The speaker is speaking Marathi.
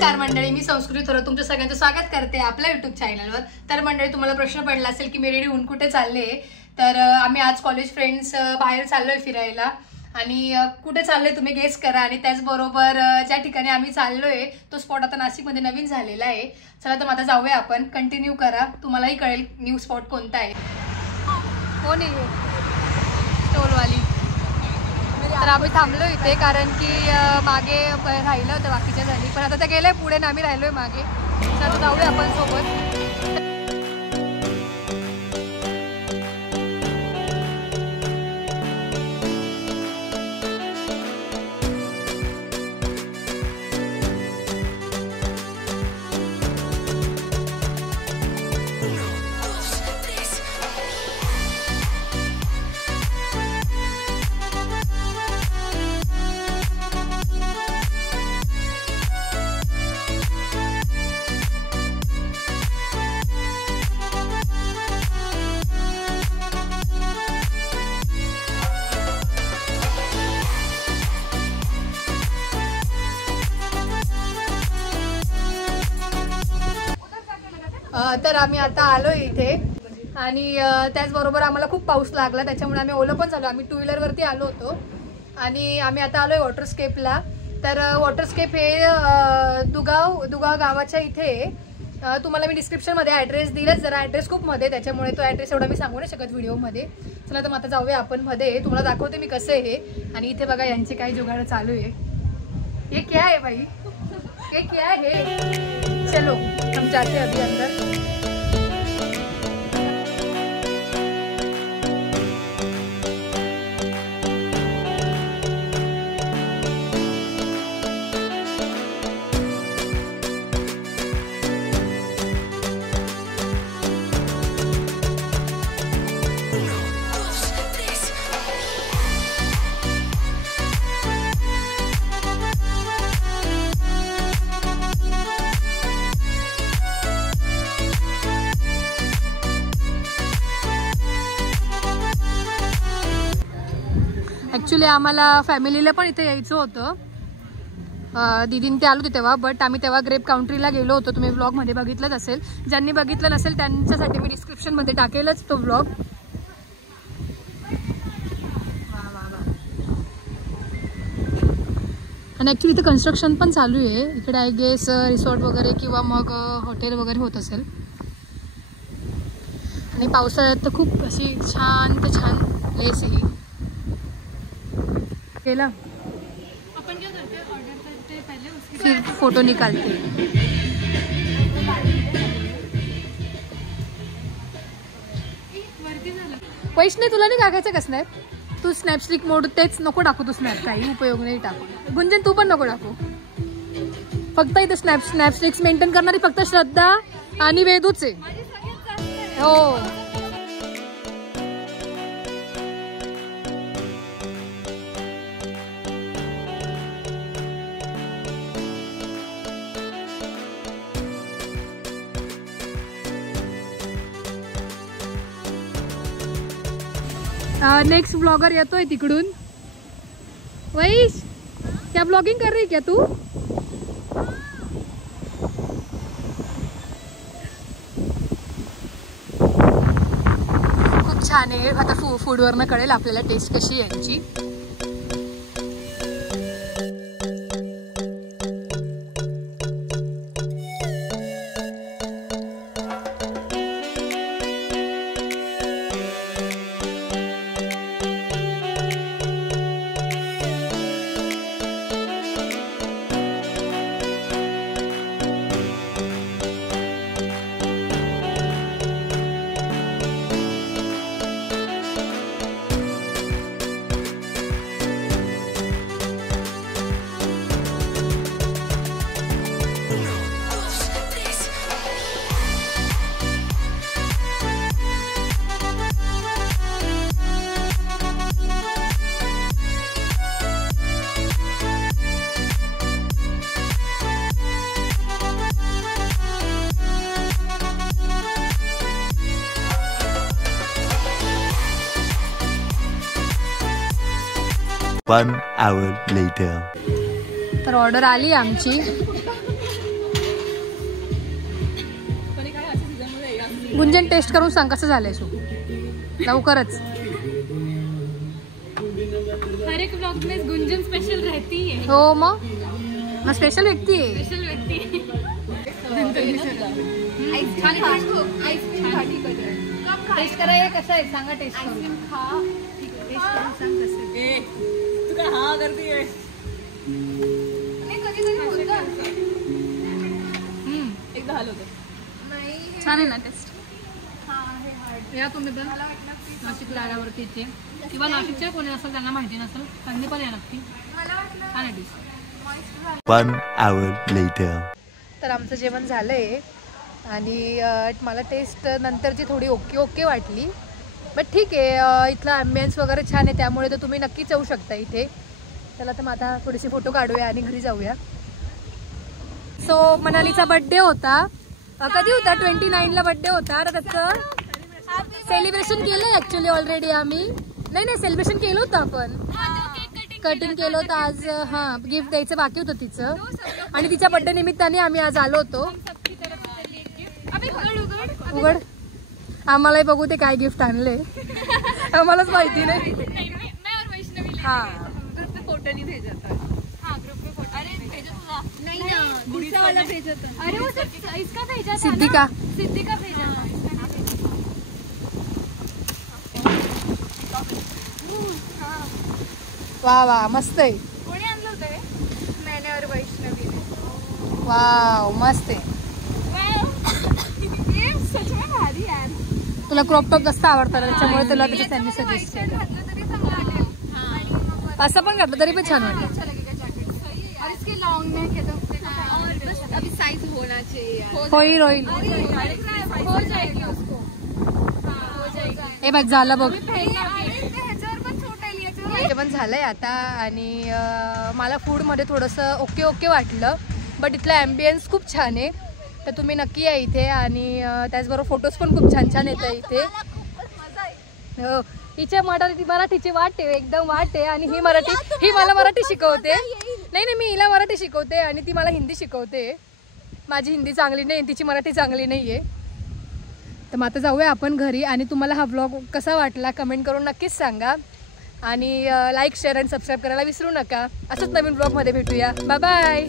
नमस्कार मंडळी, मी संस्कृती थोरात तुमच्या सगळ्यांचं स्वागत करते आपल्या YouTube चॅनलवर। तर मंडळी, तुम्हाला प्रश्न पडला असेल की मी रेडी होऊन कुठे चालले, तर आम्ही आज कॉलेज फ्रेंड्स बाहेर चाललोय फिरायला। आणि कुठे चाललोय तुम्ही गेस करा। आणि त्याचबरोबर ज्या ठिकाणी आम्ही चाललोय तो स्पॉट आता नाशिकमध्ये नवीन झालेला आहे। चला तर आता जाऊया आपण, कंटिन्यू करा, तुम्हालाही कळेल न्यू स्पॉट कोणता आहे। कोण आहे टोलवाली? तर आम्ही थांबलो इथे कारण की मागे राहिलं होतं बाकीच्या झाली, पण आता त्या गेल्या पुढे ना आम्ही राहिलोय मागे। तर जाऊया आपण सोबत। तर आम्ही आता आलो इथे आणि त्याचबरोबर आम्हाला खूप पाऊस लागला, त्याच्यामुळे आम्ही ओलं पण झालो। आम्ही टू व्हीलरवरती आलो होतो आणि आम्ही आता आलोय वॉटरस्केपला। तर वॉटरस्केप हे दुगाव गावाच्या इथे। तुम्हाला मी डिस्क्रिप्शनमध्ये ॲड्रेस दिलाच, जरा ॲड्रेस खूप मध्ये, त्याच्यामुळे तो ॲड्रेस एवढा मी सांगू नाही शकत व्हिडिओमध्ये। चला तर मग आता जाऊया आपण मध्ये, तुम्हाला दाखवते मी कसं आहे हे। आणि इथे बघा यांची काही जुगाड चालू आहे। हे क्या है भाई, ये क्या है? चलो हम जाते हैं अभी अंदर। ॲक्च्युली आम्हाला फॅमिलीला पण इथे यायचं होतं, दीदीन ते आलो होते तेव्हा, बट आम्ही तेव्हा ग्रेप काउंट्रीला गेलो होतो। तुम्ही व्लॉगमध्ये बघितलंच असेल, ज्यांनी बघितलं नसेल त्यांच्यासाठी मी डिस्क्रिप्शनमध्ये टाकेलच तो व्लॉग। आणि ॲक्च्युली इथे कन्स्ट्रक्शन पण चालू आहे, इकडे आय गेस रिसॉर्ट वगैरे किंवा मग हॉटेल वगैरे होत असेल। आणि पावसाळ्यात तर खूप अशी छान प्लेस आहे। केला अपन क्या करते हैं, ऑर्डर करते हैं पहले, उसके फिर फोटो निकालते। वैष्णवी, तुला नाही टाकायचं का स्नॅप? तू स्नॅपस्टिक मोड तेच नको टाकू, तू स्नॅप काही उपयोग नाही टाकू। गुंजन तू पण नको टाकू, फक्त इथे स्नॅपस्टिक्स मेंटेन करणारी फक्त श्रद्धा आणि वेदूच आहे। हो, नेक्स्ट ब्लॉगर येतोय तिकडून। वैश, क्या ब्लॉगिंग कर रही क्या तू? खूप छान आहे। आता फूडवरनं कळेल आपल्याला टेस्ट कशी आहे यांची।1 hour later. तर ऑर्डर आली आमची गुंजन टेस्ट करून सांग कसं झालंय सो लवकरच. हर एक ब्लॉग में गुंजन स्पेशल रहती है. हो मग स्पेशल व्यक्ती आहे. स्पेशल व्यक्ती. टेस्ट करायला कसं आहे सांगा. टेस्ट करून सांग कसं. तू काय हा करते. एकदा हलवतो. छान आहे ना टेस्ट. या तुम्ही पण नाशिकला आल्यावरती इथे किंवा नाशिकच्या कोणी असेल त्यांना माहिती नसेल त्यांनी पण या नक्की. छान आहे टेस्ट. 1 hour later. तर आमचं जेवण झालंय आणि मला टेस्ट नंतरची थोडी ओके वाटली. बट ठीक आहे. इथला ॲम्बियन्स वगैरे छान आहे त्यामुळे तर तुम्ही नक्कीच येऊ शकता इथे. चला तर मग आता थोडेसे फोटो काढूया आणि घरी जाऊया. सो मनालीचा बड्डे होता. कधी होता 29ला बड्डे होता. तर त्याचं सेलिब्रेशन केलं ॲक्च्युली ऑलरेडी आम्ही. नाही सेलिब्रेशन केलं होतं आपण. कटिंग केलं होतं आज. हां गिफ्ट द्यायचं बाकी होतं तिचं आणि तिच्या बड्डे निमित्ताने आम्ही आज आलो होतो. उघड आम्हालाही बघू ते काय गिफ्ट आणले. आम्हालाच माहिती नाही. हाँ फोटो नहीं भेजा था. हाँ ग्रुप में फोटो. अरे भेजा था. नहीं ना दूसरा वाला भेजा था. अरे वो इसका भेजा था. सिद्धिका भेजा था. वा वा मस्त आहे. कोणी आणलं होतं. मैंने और वैष्णवीने. वाव मस्त आहे. ये सच में भारी यार. तुला क्रॉप टॉप जास्त आवडतात त्याच्यामुळे तुला त्याची त्यांनी सजेस्ट केलं. असं पण घातलं तरी पण छान वाटतं. और इसके लॉन्ग में क्या और बस अभी साइज होना चाहिए. होईल हो जाएगी उसको. हो जाएगा. हे बघ झालं बघ. जेवण झालंय आता आणि मला फूडमध्ये थोडंसं ओके वाटलं. बट इथला ॲम्बियन्स खूप छान आहे. तर तुम्ही नक्की या इथे आणि त्याचबरोबर फोटोज पण खूप छान येतात इथे. हो हिच्या मराठीची वाट आहे एकदम वाट आहे. आणि ही मला मराठी शिकवते. नाही मी हिला मराठी शिकवते आणि ती मला हिंदी शिकवते. माझी हिंदी चांगली नाही तिची मराठी चांगली नाही आहे. तर मग आता जाऊया आपण घरी. आणि तुम्हाला हा व्लॉग कसा वाटला कमेंट करून नक्कीच सांगा. आणि लाईक शेअर आणि सबस्क्राईब करायला विसरू नका. असंच नवीन व्लॉगमध्ये भेटूया. Bye bye.